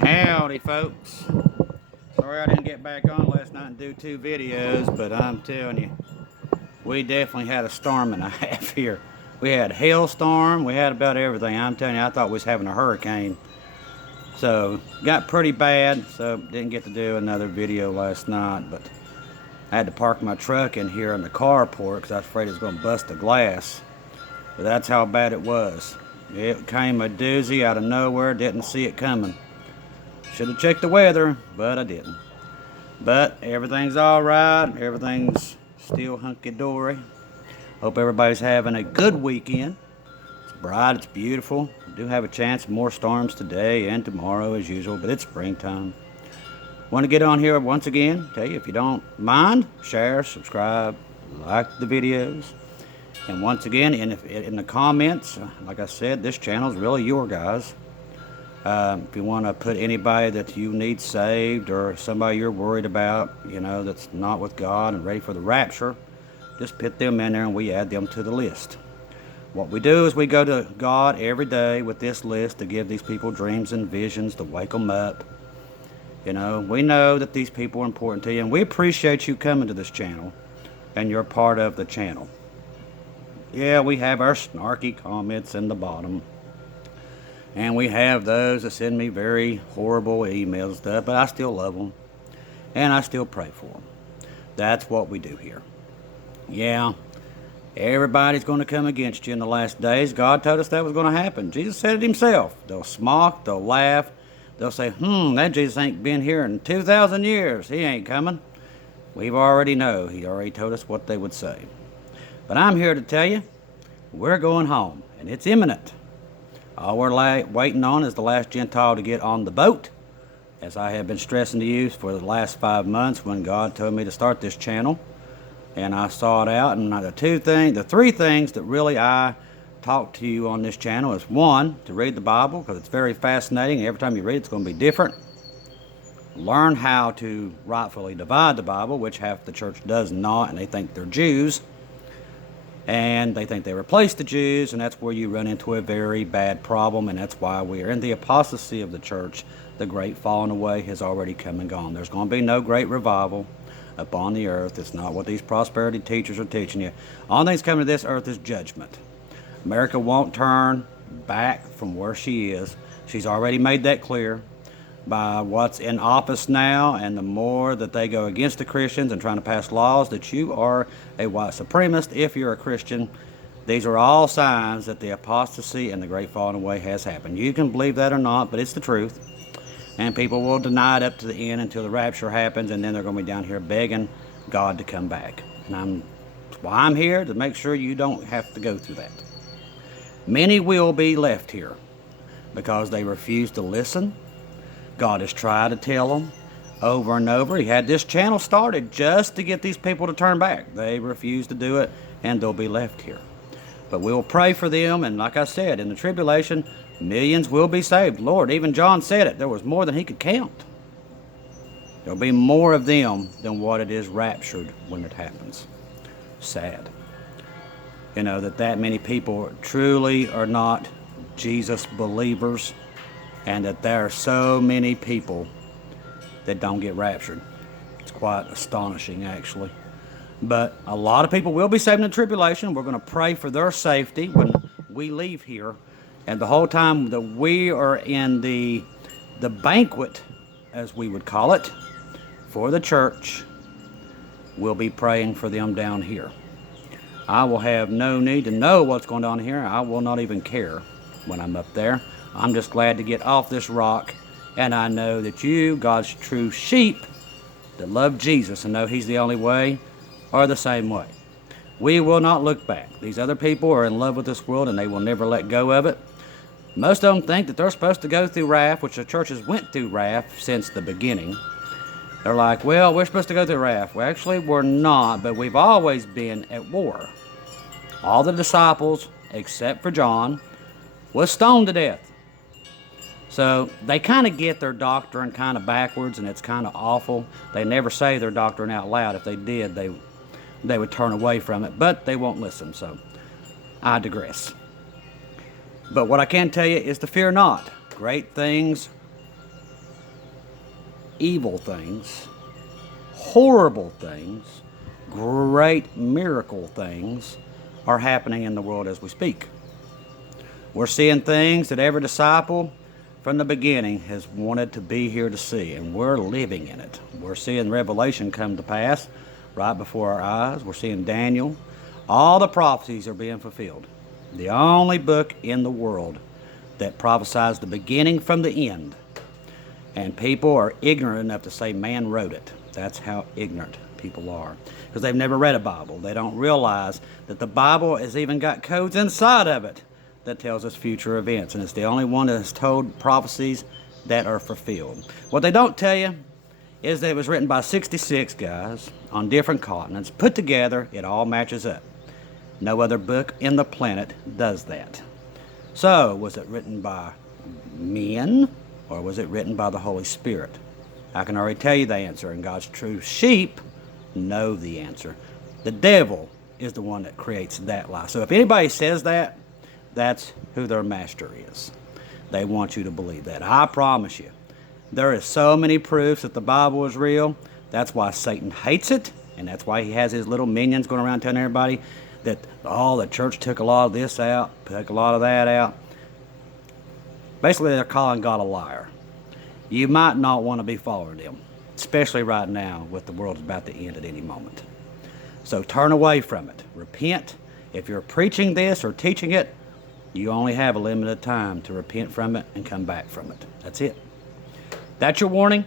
Howdy, folks. Sorry I didn't get back on last night and do 2 videos, but I'm telling you, we definitely had a storm and a half here. We had a hailstorm, we had about everything. I'm telling you, I thought we was having a hurricane. So, got pretty bad, so didn't get to do another video last night, but I had to park my truck in here in the carport because I was afraid it was going to bust the glass. But that's how bad it was. It came a doozy out of nowhere, didn't see it coming. Should have checked the weather, but I didn't. But everything's alright. Everything's still hunky-dory. Hope everybody's having a good weekend. It's bright, it's beautiful. We do have a chance of more storms today and tomorrow as usual, but it's springtime. Want to get on here once again, tell you if you don't mind, share, subscribe, like the videos. And once again, in the comments, like I said, this channel is really your guys'. If you want to put anybody that you need saved or somebody you're worried about, that's not with God and ready for the rapture, just put them in there and we add them to the list. What we do is we go to God every day with this list to give these people dreams and visions to wake them up. We know that these people are important to you, and we appreciate you coming to this channel and you're part of the channel. Yeah, we have our snarky comments in the bottom. And we have those that send me very horrible emails and stuff, but I still love them. And I still pray for them. That's what we do here. Yeah, everybody's going to come against you in the last days. God told us that was going to happen. Jesus said it himself. They'll smock, they'll laugh. They'll say, that Jesus ain't been here in 2,000 years. He ain't coming. We've already know. He already told us what they would say. But I'm here to tell you, we're going home, and it's imminent. All we're waiting on is the last Gentile to get on the boat, as I have been stressing to you for the last 5 months when God told me to start this channel. And I saw it out, and the 3 things that really I talk to you on this channel is, 1, to read the Bible, because it's very fascinating. Every time you read it, it's going to be different. Learn how to rightfully divide the Bible, which half the church does not, and they think they're Jews. And they think they replaced the Jews, and that's where you run into a very bad problem, and that's why we are in the apostasy of the church. The great falling away has already come and gone. There's going to be no great revival upon the earth. It's not what these prosperity teachers are teaching you. All things coming to this earth is judgment. America won't turn back from where she is. She's already made that clear by what's in office now, and the more that they go against the Christians and trying to pass laws that you are a white supremacist if you're a Christian. These are all signs that the apostasy and the great falling away has happened. You can believe that or not, but it's the truth. And people will deny it up to the end until the rapture happens, and then they're going to be down here begging God to come back. And that's why I'm here, to make sure you don't have to go through that. Many will be left here because they refuse to listen. God has tried to tell them over and over. He had this channel started just to get these people to turn back. They refuse to do it, and they'll be left here. But we'll pray for them, and like I said, in the tribulation, millions will be saved. Lord, even John said it. There was more than he could count. There'll be more of them than what it is raptured when it happens. Sad. That many people truly are not Jesus believers, and that there are so many people that don't get raptured. It's quite astonishing, actually. But a lot of people will be saved in the tribulation. We're going to pray for their safety when we leave here. And the whole time that we are in the banquet, as we would call it, for the church, we'll be praying for them down here. I will have no need to know what's going on here. I will not even care when I'm up there. I'm just glad to get off this rock, and I know that you, God's true sheep that love Jesus and know He's the only way, are the same way. We will not look back. These other people are in love with this world, and they will never let go of it. Most of them think that they're supposed to go through wrath, which the churches went through wrath since the beginning. They're like, well, we're supposed to go through wrath. Well, actually, we're not, but we've always been at war. All the disciples, except for John, was stoned to death. So they kind of get their doctrine kind of backwards, and it's kind of awful. They never say their doctrine out loud. If they did, they would turn away from it, but they won't listen, so I digress. But what I can tell you is to fear not. Great things evil things, horrible things, great miracle things are happening in the world as we speak. We're seeing things that every disciple from the beginning has wanted to be here to see, and we're living in it. We're seeing Revelation come to pass right before our eyes. We're seeing Daniel. All the prophecies are being fulfilled. The only book in the world that prophesies the beginning from the end. And people are ignorant enough to say man wrote it. That's how ignorant people are. Because they've never read a Bible. They don't realize that the Bible has even got codes inside of it that tells us future events. And it's the only one that has told prophecies that are fulfilled. What they don't tell you is that it was written by 66 guys on different continents. Put together, it all matches up. No other book in the planet does that. So, was it written by men, or was it written by the Holy Spirit? I can already tell you the answer, and God's true sheep know the answer. The devil is the one that creates that lie. So if anybody says that, that's who their master is. They want you to believe that. I promise you, there is so many proofs that the Bible is real. That's why Satan hates it, and that's why he has his little minions going around telling everybody that, oh, the church took a lot of this out, took a lot of that out. Basically, they're calling God a liar. You might not want to be following them, especially right now with the world about to end at any moment. So turn away from it. Repent. If you're preaching this or teaching it, you only have a limited time to repent from it and come back from it. That's it. That's your warning.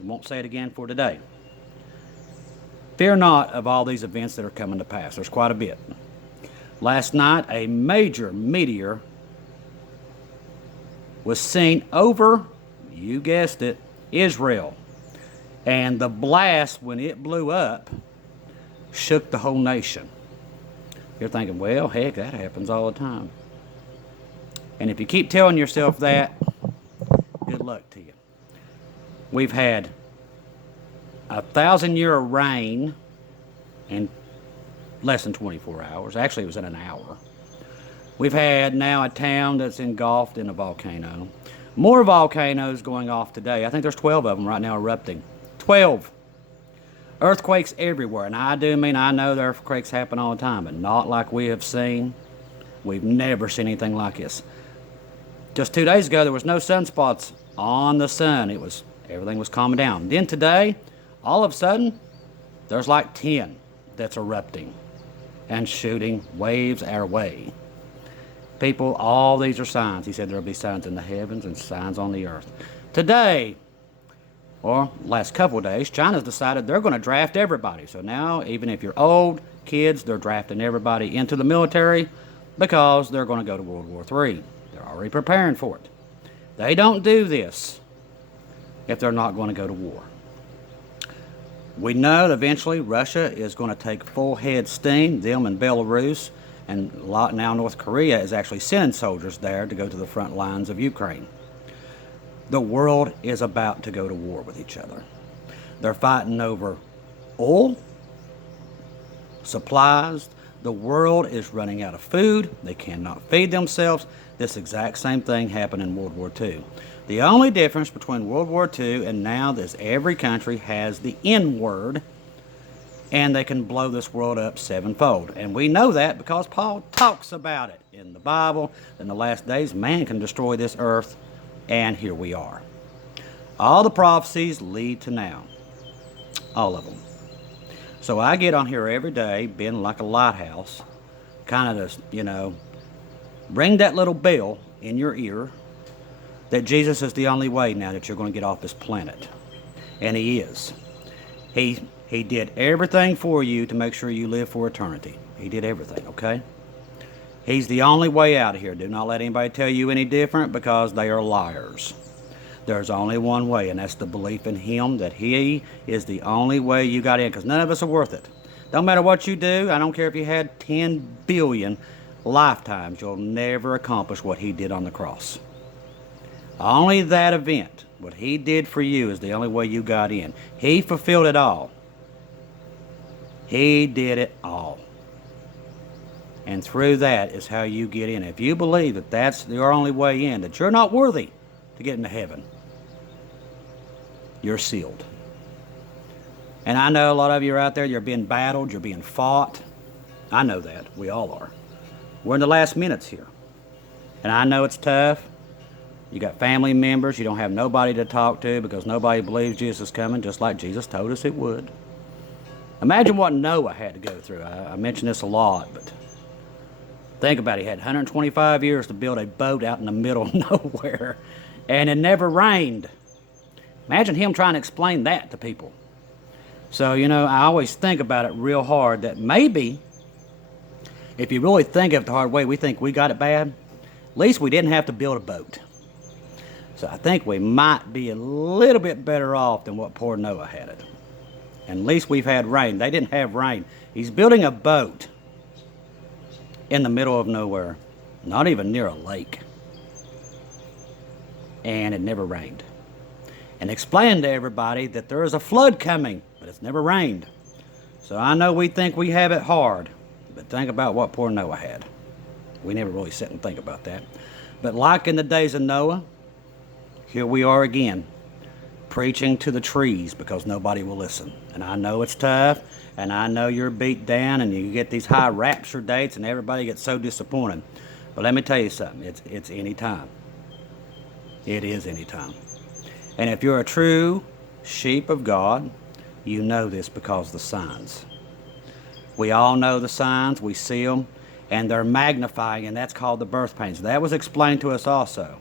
We won't say it again for today. Fear not of all these events that are coming to pass. There's quite a bit. Last night, a major meteor was seen over, you guessed it, Israel. And the blast, when it blew up, shook the whole nation. You're thinking, well, heck, that happens all the time. And if you keep telling yourself that, good luck to you. We've had 1,000 year of rain in less than 24 hours. Actually, it was in an hour. We've had now a town that's engulfed in a volcano. More volcanoes going off today. I think there's 12 of them right now erupting. 12. Earthquakes everywhere. And I know the earthquakes happen all the time, but not like we have seen. We've never seen anything like this. Just 2 days ago, there was no sunspots on the sun. Everything was calming down. Then today, all of a sudden, there's like 10 that's erupting and shooting waves our way. People, all these are signs. He said there will be signs in the heavens and signs on the earth. Today, or last couple of days, China's decided they're going to draft everybody. So now, even if you're old, kids, they're drafting everybody into the military because they're going to go to World War III. They're already preparing for it. They don't do this if they're not going to go to war. We know that eventually Russia is going to take full head steam, them and Belarus, and now North Korea is actually sending soldiers there to go to the front lines of Ukraine. The world is about to go to war with each other. They're fighting over oil, supplies. The world is running out of food. They cannot feed themselves. This exact same thing happened in World War II. The only difference between World War II and now is every country has the N word, and they can blow this world up sevenfold. And we know that because Paul talks about it in the Bible. In the last days, man can destroy this earth, and here we are. All the prophecies lead to now. All of them. So I get on here every day, being like a lighthouse, kind of just, ring that little bell in your ear that Jesus is the only way now that you're going to get off this planet. And he is. He did everything for you to make sure you live for eternity. He did everything, okay? He's the only way out of here. Do not let anybody tell you any different because they are liars. There's only one way, and that's the belief in him, that he is the only way you got in, because none of us are worth it. Don't matter what you do. I don't care if you had 10 billion lifetimes. You'll never accomplish what he did on the cross. Only that event, what he did for you, is the only way you got in. He fulfilled it all. He did it all. And through that is how you get in. If you believe that that's your only way in, that you're not worthy to get into heaven, you're sealed. And I know a lot of you are out there, you're being battled, you're being fought. I know that. We all are. We're in the last minutes here. And I know it's tough. You got family members, you don't have nobody to talk to because nobody believes Jesus is coming, just like Jesus told us it would. Imagine what Noah had to go through. I mention this a lot, but think about it. He had 125 years to build a boat out in the middle of nowhere, and it never rained. Imagine him trying to explain that to people. So, I always think about it real hard that maybe, if you really think of it the hard way, we think we got it bad. At least we didn't have to build a boat. So I think we might be a little bit better off than what poor Noah had it. And at least we've had rain. They didn't have rain. He's building a boat in the middle of nowhere, not even near a lake. And it never rained. And explained to everybody that there is a flood coming, but it's never rained. So I know we think we have it hard, but think about what poor Noah had. We never really sit and think about that. But like in the days of Noah, here we are again, preaching to the trees because nobody will listen. And I know it's tough, and I know you're beat down, and you get these high rapture dates, and everybody gets so disappointed. But let me tell you something, it's any time. It is any time. And if you're a true sheep of God, you know this because of the signs. We all know the signs, we see them, and they're magnifying, and that's called the birth pains. That was explained to us also.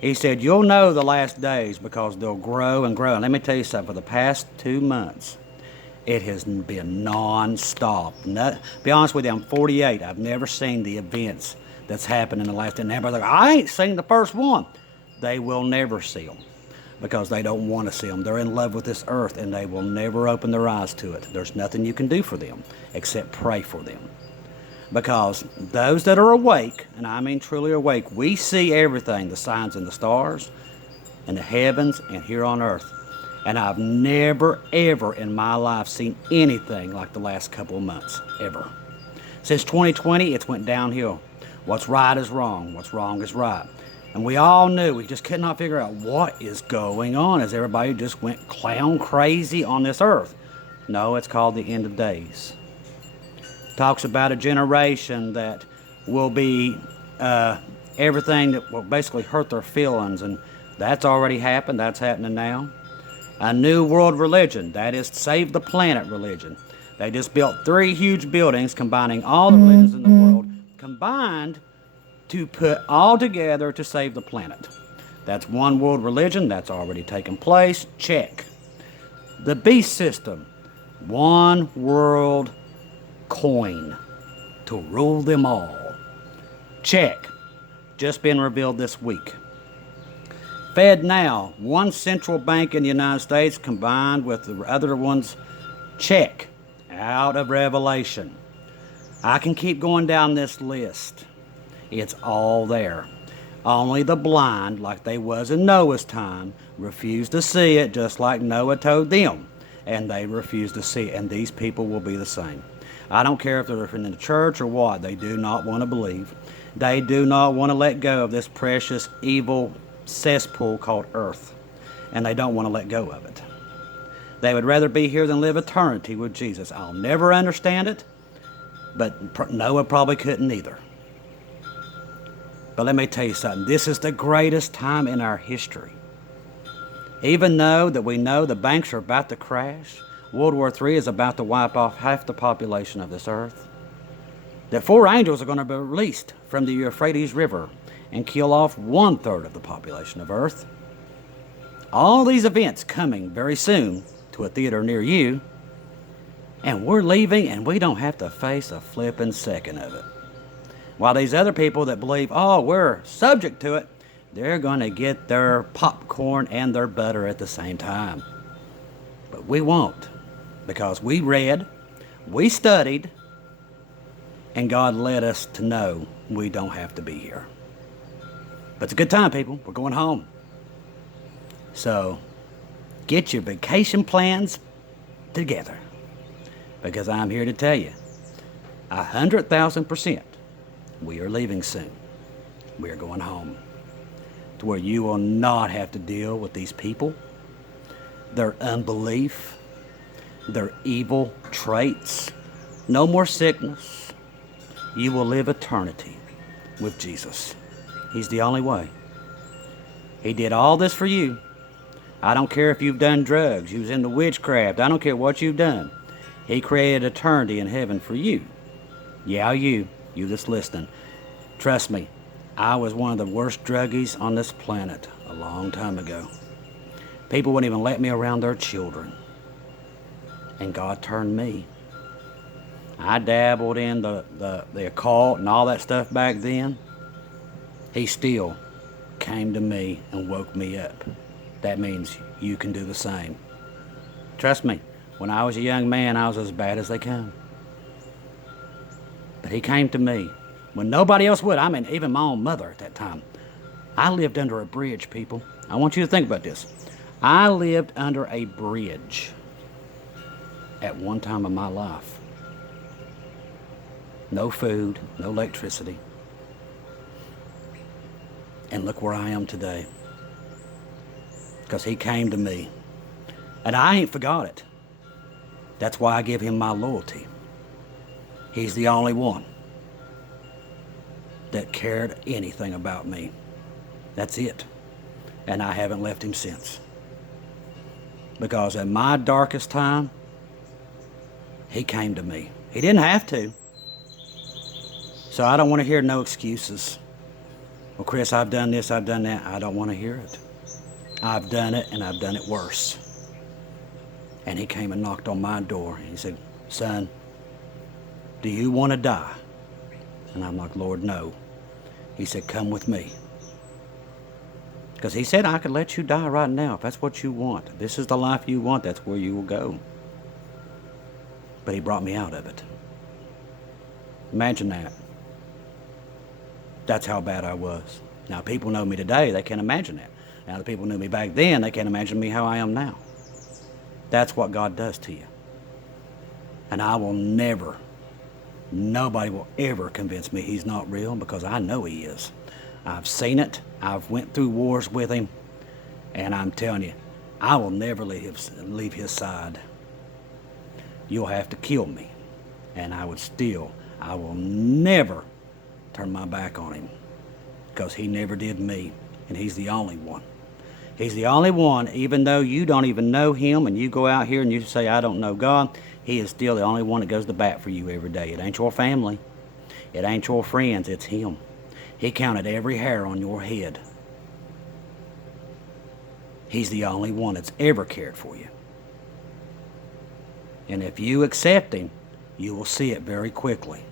He said, you'll know the last days because they'll grow and grow. And let me tell you something, for the past 2 months, it has been non-stop. Be honest with you, I'm 48. I've never seen the events that's happened in the last, and everybody's like, I ain't seen the first one. They will never see them because they don't want to see them. They're in love with this earth, and they will never open their eyes to it. There's nothing you can do for them except pray for them. Because those that are awake, and I mean truly awake, we see everything, the signs in the stars, in the heavens, and here on earth. And I've never, ever in my life seen anything like the last couple of months, ever. Since 2020, it's went downhill. What's right is wrong, what's wrong is right. And we all knew, we just could not figure out what is going on as everybody just went clown crazy on this earth. No, it's called the end of days. Talks about a generation that will be everything that will basically hurt their feelings, and that's already happened. That's happening now. A new world religion, that is Save the Planet religion. They just built 3 huge buildings combining all the religions in the world, combined to put all together to save the planet. That's one world religion. That's already taken place. Check. The beast system, one world coin to rule them all. Check. Just been revealed this week. Fed now, one central bank in the United States combined with the other ones. Check. Out of Revelation. I can keep going down this list. It's all there. Only the blind, like they was in Noah's time, refused to see it, just like Noah told them. And they refused to see it, and these people will be the same. I don't care if they're in the church or what, they do not want to believe. They do not want to let go of this precious, evil cesspool called earth. And they don't want to let go of it. They would rather be here than live eternity with Jesus. I'll never understand it, but Noah probably couldn't either. But let me tell you something, this is the greatest time in our history. Even though that we know the banks are about to crash, World War III is about to wipe off half the population of this earth, that 4 angels are going to be released from the Euphrates River and kill off 1/3 of the population of earth. All these events coming very soon to a theater near you, and we're leaving and we don't have to face a flipping second of it. While these other people that believe, oh, we're subject to it, they're going to get their popcorn and their butter at the same time. But we won't, because we read, we studied, and God led us to know we don't have to be here. But it's a good time, people. We're going home. So get your vacation plans together, because I'm here to tell you, 100,000%, we are leaving soon. We are going home to where you will not have to deal with these people their unbelief, their evil traits. No more sickness. You will live eternity with Jesus. He's the only way. He did all this for you. I don't care if you've done drugs, you was into witchcraft, I don't care what you've done. He created eternity in heaven for you. Yeah, you that's listening. Trust me, I was one of the worst druggies on this planet a long time ago. People wouldn't even let me around their children. And God turned me. I dabbled in the occult and all that stuff back then. He still came to me and woke me up. That means you can do the same. Trust me, when I was a young man, I was as bad as they come. But he came to me when nobody else would. I mean, even my own mother at that time. I lived under a bridge, people. I want you to think about this. I lived under a bridge at one time of my life. No food, no electricity. And look where I am today. Because he came to me. And I ain't forgot it. That's why I give him my loyalty. He's the only one that cared anything about me. That's it. And I haven't left him since. Because in my darkest time, he came to me. He didn't have to. So I don't want to hear no excuses. Well, Chris, I've done this, I've done that. I don't want to hear it. I've done it, and I've done it worse. And he came and knocked on my door. And he said, son, do you want to die? And I'm like, Lord, no. He said, come with me. Because he said I could let you die right now if that's what you want. If this is the life you want, that's where you will go. But he brought me out of it. Imagine that. That's how bad I was. Now, people know me today, they can't imagine that. Now, the people who knew me back then, they can't imagine me how I am now. That's what God does to you. And I will never, nobody will ever convince me he's not real, because I know he is. I've seen it. I've went through wars with him. And I'm telling you, I will never leave his side. You'll have to kill me. And I will never turn my back on him, because he never did me, and he's the only one. He's the only one. Even though you don't even know him and you go out here and you say, I don't know God, he is still the only one that goes to bat for you every day. It ain't your family. It ain't your friends. It's him. He counted every hair on your head. He's the only one that's ever cared for you. And if you accept him, you will see it very quickly.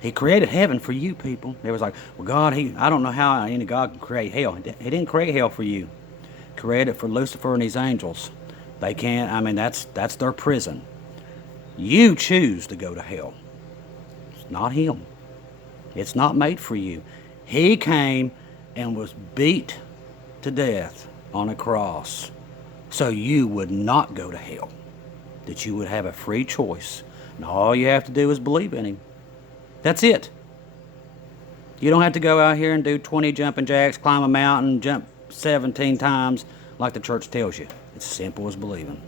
He created heaven for you, people. They was like, well, God, I don't know how any God can create hell. He didn't create hell for you. He created it for Lucifer and his angels. They can't, I mean, that's their prison. You choose to go to hell. It's not him. It's not made for you. He came and was beat to death on a cross so you would not go to hell. That you would have a free choice. And all you have to do is believe in him. That's it. You don't have to go out here and do 20 jumping jacks, climb a mountain, jump 17 times like the church tells you. It's simple as believing.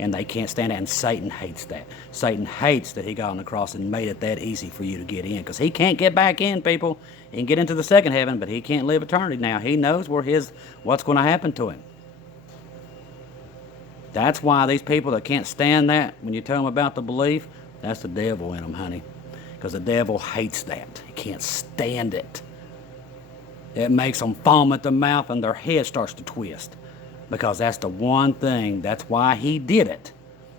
And they can't stand it, and Satan hates that. Satan hates that he got on the cross and made it that easy for you to get in, because he can't get back in, people. He can get into the second heaven, but he can't live eternity now. He knows what's going to happen to him. That's why these people that can't stand that, when you tell them about the belief, that's the devil in them, honey. Because the devil hates that. He can't stand it. It makes them foam at the mouth and their head starts to twist. Because that's the one thing, that's why he did it,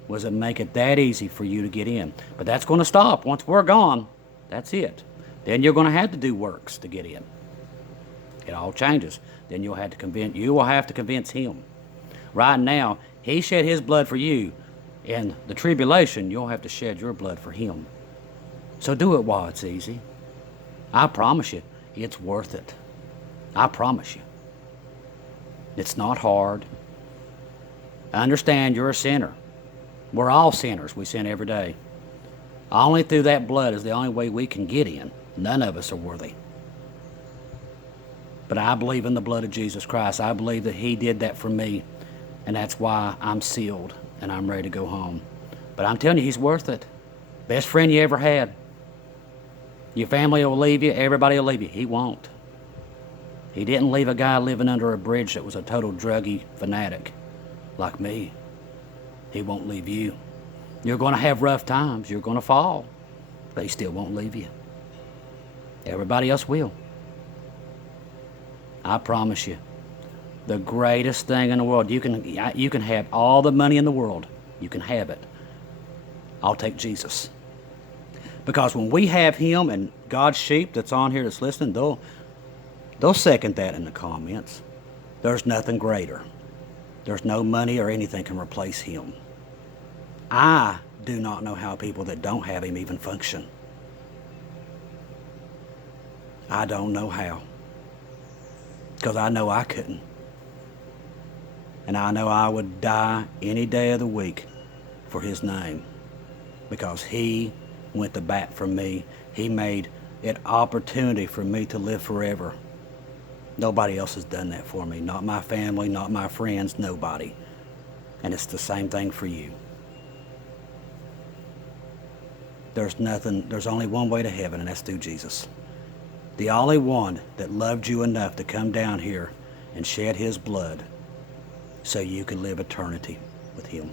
was to make it that easy for you to get in. But that's going to stop. Once we're gone, that's it. Then you're going to have to do works to get in. It all changes. Then you will have to convince him. Right now, he shed his blood for you. In the tribulation, you'll have to shed your blood for him. So do it while it's easy. I promise you, it's worth it. I promise you. It's not hard. Understand you're a sinner. We're all sinners. We sin every day. Only through that blood is the only way we can get in. None of us are worthy. But I believe in the blood of Jesus Christ. I believe that He did that for me. And that's why I'm sealed and I'm ready to go home. But I'm telling you, He's worth it. Best friend you ever had. Your family will leave you. Everybody will leave you. He won't. He didn't leave a guy living under a bridge that was a total druggie fanatic like me. He won't leave you. You're going to have rough times. You're going to fall. But He still won't leave you. Everybody else will. I promise you. The greatest thing in the world. You can have all the money in the world. You can have it. I'll take Jesus. Because when we have Him and God's sheep that's on here that's listening, they'll second that in the comments. There's nothing greater. There's no money or anything can replace Him. I do not know how people that don't have Him even function. I don't know how. Because I know I couldn't. And I know I would die any day of the week for His name. Because He went to bat for me. He made it opportunity for me to live forever. Nobody else has done that for me. Not my family, not my friends, nobody. And it's the same thing for you. There's only one way to heaven, and that's through Jesus. The only one that loved you enough to come down here and shed His blood so you could live eternity with Him.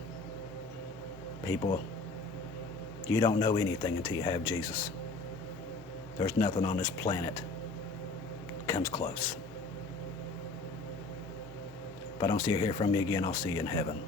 People, you don't know anything until you have Jesus. There's nothing on this planet that comes close. If I don't see or hear from you again, I'll see you in heaven.